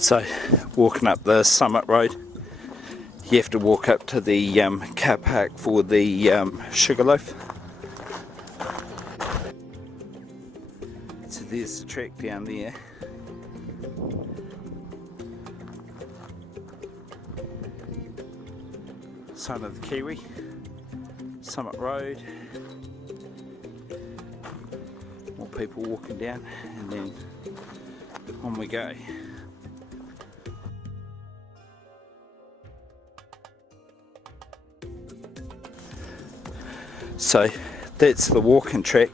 So walking up the Summit Road, you have to walk up to the car park for the Sugarloaf. So there's the track down there. Sign of the Kiwi, Summit Road. More people walking down, and then on we go. So that's the walking track.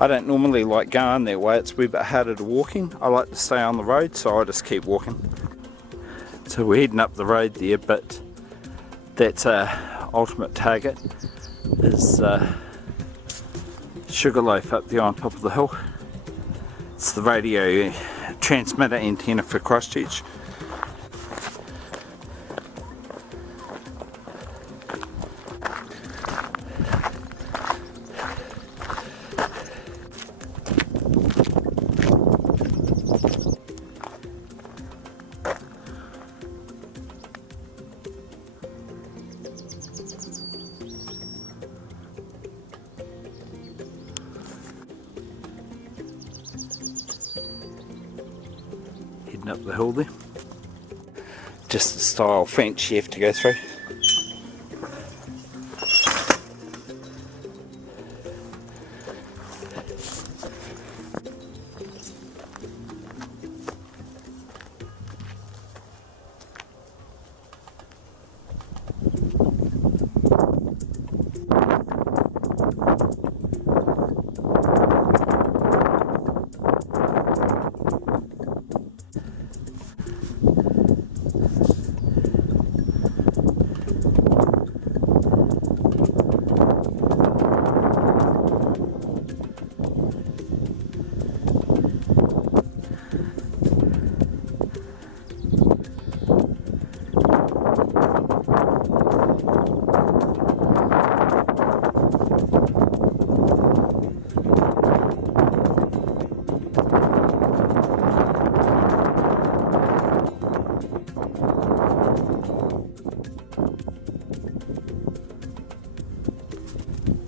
I don't normally like going that way, it's a wee bit harder to walk in. I like to stay on the road, so I just keep walking. So we're heading up the road there, but that's our ultimate target is Sugarloaf up there on top of the hill. It's the radio transmitter antenna for Christchurch. Heading up the hill there. Just the style fence you have to go through.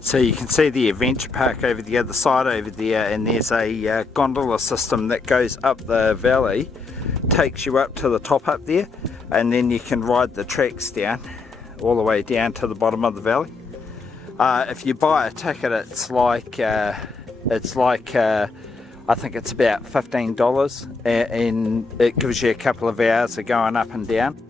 So you can see the adventure park over the other side over there, and there's a gondola system that goes up the valley, takes you up to the top up there, and then you can ride the tracks down all the way down to the bottom of the valley. If you buy a ticket, it's like I think it's about $15, and it gives you a couple of hours of going up and down.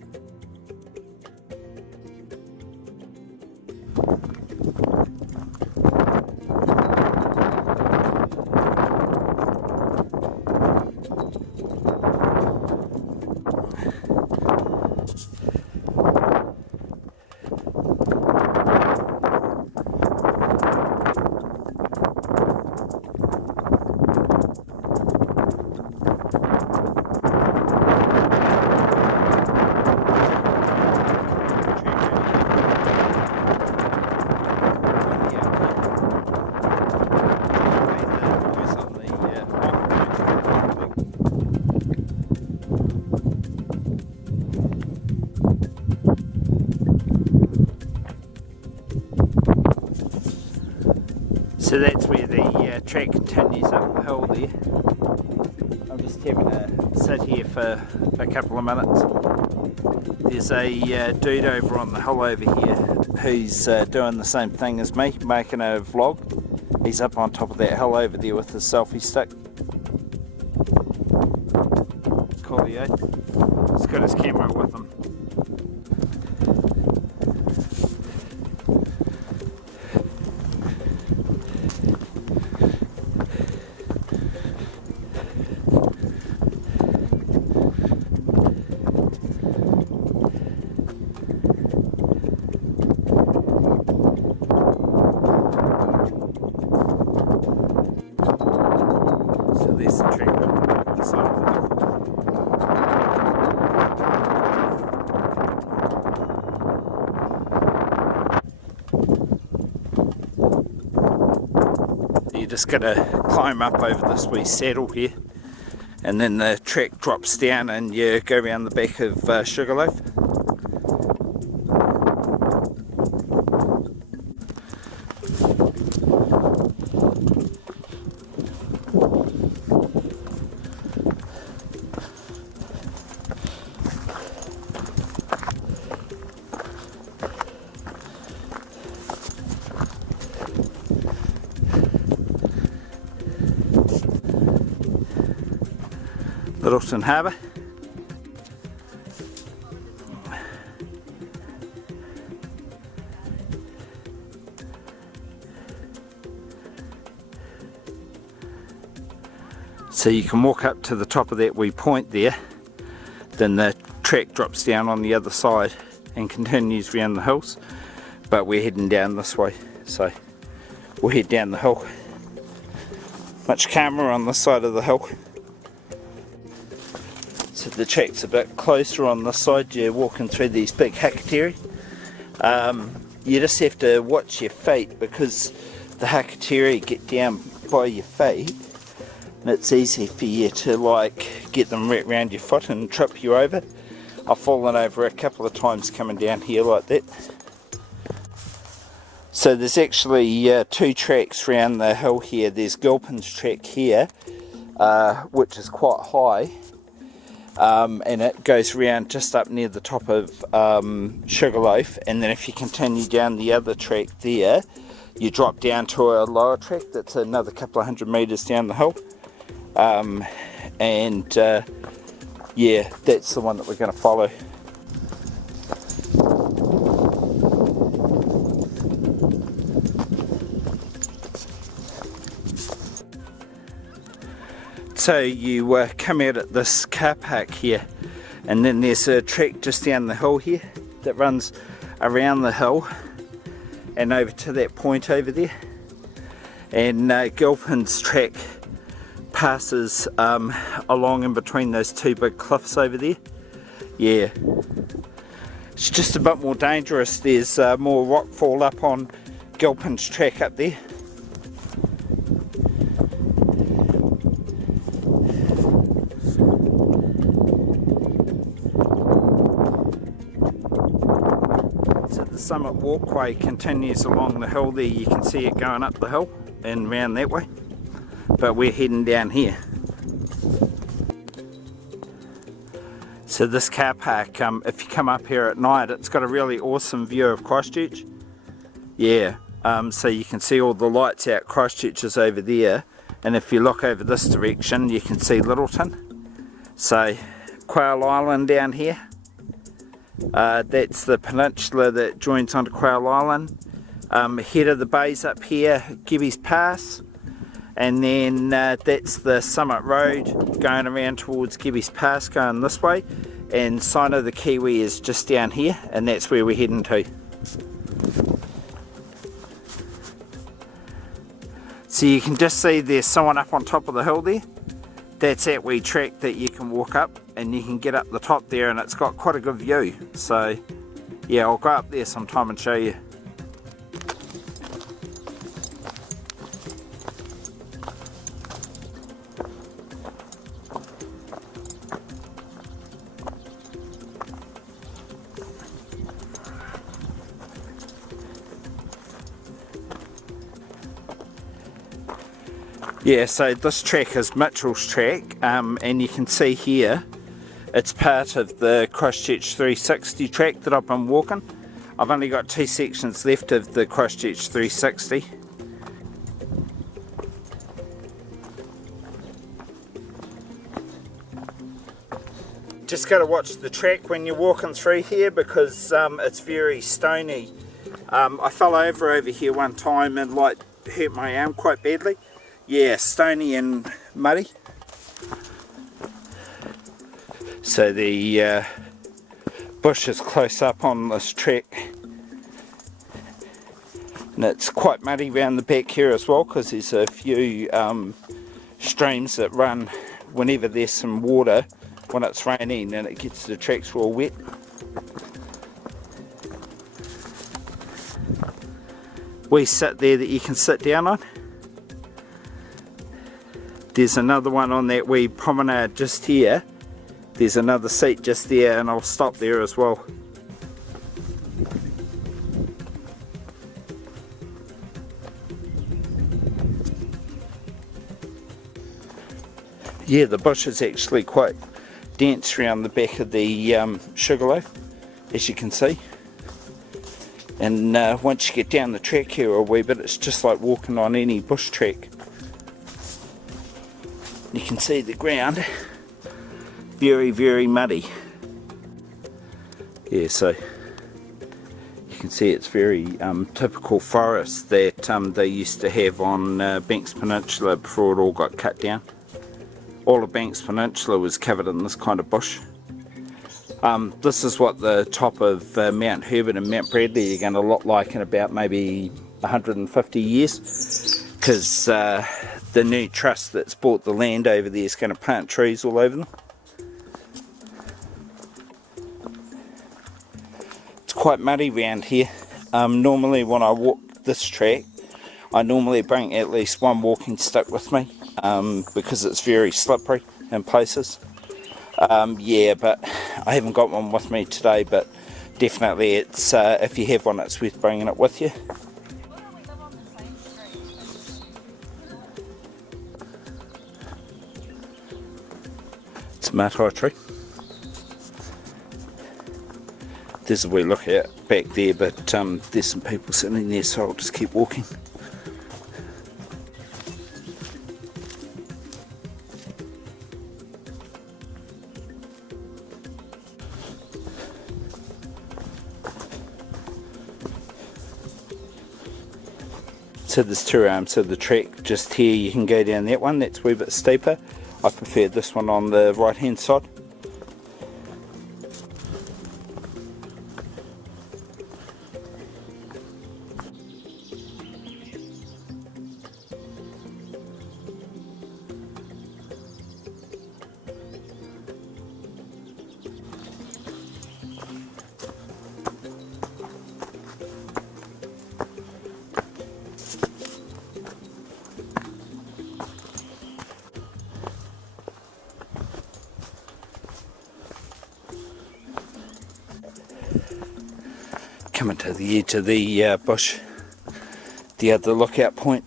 So that's where the track continues up the hill there. I'm just having a sit here for a couple of minutes. There's a dude over on the hill over here who's doing the same thing as me, making a vlog. He's up on top of that hill over there with his selfie stick. Coolio. He's got his camera with him. There's the track up the side of the hill. You just got to climb up over this wee saddle here, and then the track drops down and you go around the back of Sugarloaf. Lyttleton Harbor. So you can walk up to the top of that wee point there, then the track drops down on the other side and continues around the hills, but we're heading down this way, so we'll head down the hill. Much calmer on this side of the hill. So the track's a bit closer on this side. You're walking through these big hakateri. You just have to watch your feet, because the hakateri get down by your feet and it's easy for you to like get them wrapped around your foot and trip you over. I've fallen over a couple of times coming down here like that. So there's actually two tracks around the hill here. There's Gilpin's track here, which is quite high. And it goes around just up near the top of Sugarloaf, and then if you continue down the other track there, you drop down to a lower track that's another couple of 100 metres down the hill. Yeah, that's the one that we're going to follow. So you come out at this car park here, and then there's a track just down the hill here that runs around the hill and over to that point over there. And Gilpin's track passes along in between those two big cliffs over there. Yeah, it's just a bit more dangerous. There's more rock fall up on Gilpin's track up there. Summit Walkway continues along the hill there. You can see it going up the hill and round that way, but we're heading down here. So this car park, if you come up here at night, it's got a really awesome view of Christchurch. Yeah, so you can see all the lights out. Christchurch is over there, and if you look over this direction you can see Lyttleton. So Quail Island down here. That's the peninsula that joins onto Quail Island. Head of the bay's up here, Kiwi's Pass, and then that's the Summit Road going around towards Kiwi's Pass, going this way, and sign of the Kiwi is just down here, and that's where we're heading to. So you can just see there's someone up on top of the hill there. That's that wee track that you can walk up, and you can get up the top there, and it's got quite a good view. So yeah, I'll go up there sometime and show you. Yeah, so this track is Mitchell's track, and you can see here it's part of the Christchurch 360 track that I've been walking. I've only got 2 sections left of the Christchurch 360. Just got to watch the track when you're walking through here, because it's very stony. I fell over here one time and like hurt my arm quite badly. Yeah, stony and muddy. So the bush is close up on this track, and it's quite muddy around the back here as well, because there's a few streams that run whenever there's some water when it's raining, and it gets the tracks all wet. We sit there that you can sit down on. There's another one on that wee promenade just here. There's another seat just there, and I'll stop there as well. Yeah, the bush is actually quite dense around the back of the Sugarloaf, as you can see. And once you get down the track here a wee bit, it's just like walking on any bush track. You can see the ground, very, very muddy. Yeah, so you can see it's very typical forest that they used to have on Banks Peninsula before it all got cut down. All of Banks Peninsula was covered in this kind of bush. This is what the top of Mount Herbert and Mount Bradley are going to look like in about maybe 150 years, because the new trust that's bought the land over there is going to plant trees all over them. It's quite muddy around here. Normally when I walk this track, I normally bring at least one walking stick with me, because it's very slippery in places. Yeah, but I haven't got one with me today, but definitely it's if you have one, it's worth bringing it with you. It's a matai tree. There's a wee look out back there, but there's some people sitting there, so I'll just keep walking. So there's two arms of the track just here. You can go down that one, that's a wee bit steeper. I prefer this one on the right hand side. Coming to the edge of the bush, the other lookout point.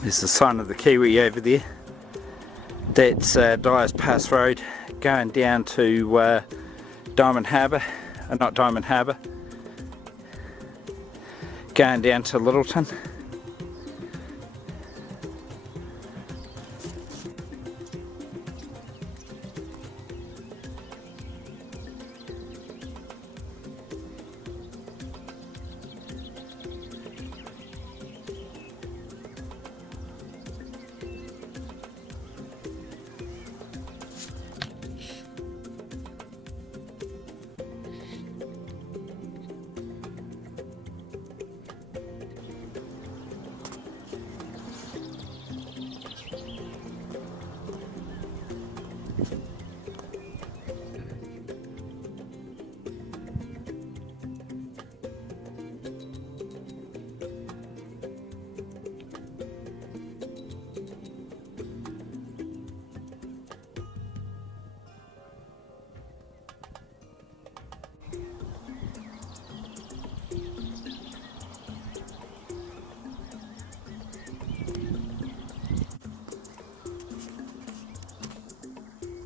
There's the sign of the Kiwi over there. That's Dyers Pass Road going down to Diamond Harbour, not Diamond Harbour. Going down to Lyttleton.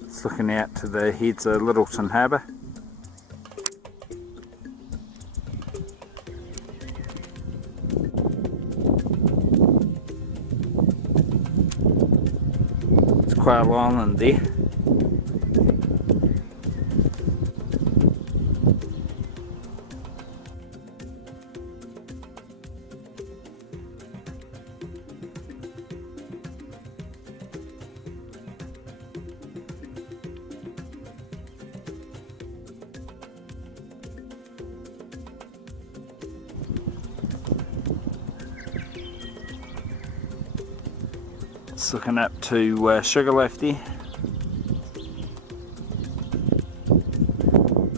It's looking out to the heads of Lyttleton Harbor. It's Quail Island there. It's looking up to Sugarloaf there.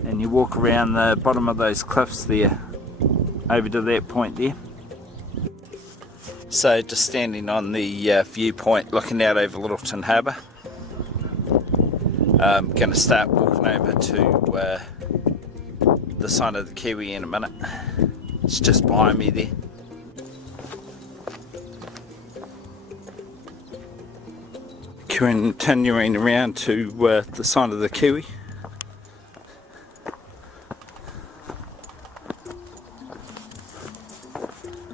And you walk around the bottom of those cliffs there, over to that point there. So just standing on the viewpoint looking out over Lyttleton Harbor. I'm going to start walking over to the sign of the Kiwi in a minute. It's just behind me there. Continuing around to the sign of the Kiwi.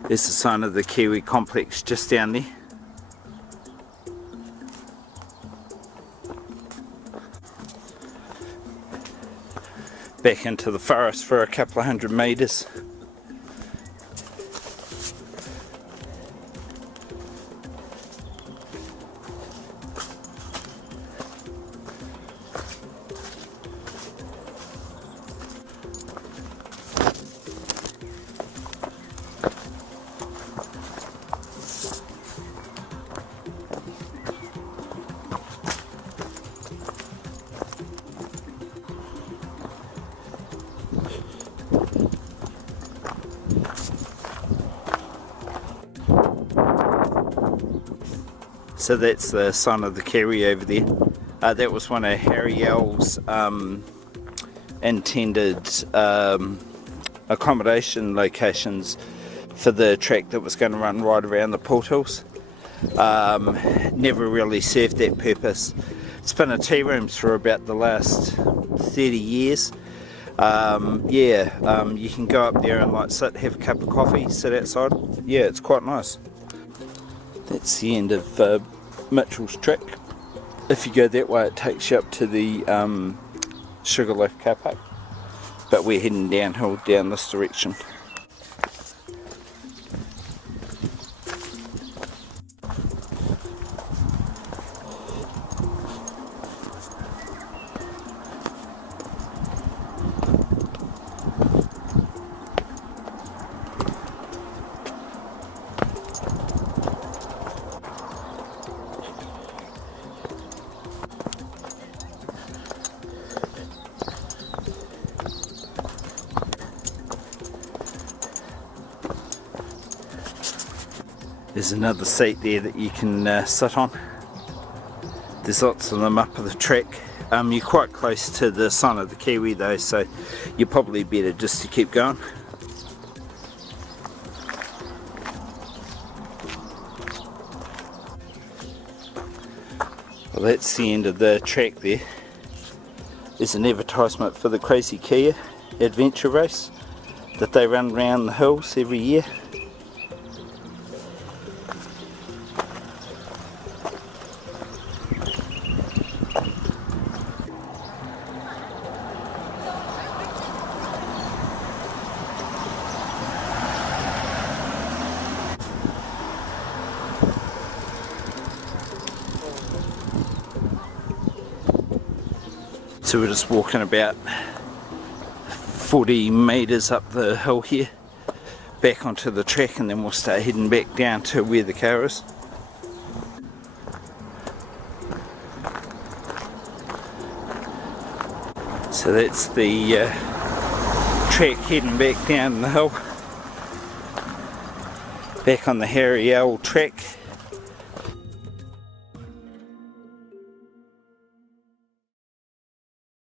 There's the sign of the Kiwi complex just down there. Back into the forest for a couple of 100 metres. So that's the sign of the Kiwi over there. That was one of Harry Ell's intended accommodation locations for the track that was going to run right around the portals. Never really served that purpose. It's been a tea rooms for about the last 30 years. You can go up there and like sit, have a cup of coffee, sit outside. Yeah, it's quite nice. That's the end of Mitchell's Track. If you go that way, it takes you up to the Sugarloaf carpark, but we're heading downhill down this direction. There's another seat there that you can sit on. There's lots of them up the track. You're quite close to the sign of the Kiwi though, so you're probably better just to keep going. Well, that's the end of the track there. There's an advertisement for the Crazy Kia adventure race that they run around the hills every year. So we're just walking about 40 metres up the hill here, back onto the track, and then we'll start heading back down to where the car is. So that's the track heading back down the hill, back on the Harry Ell track.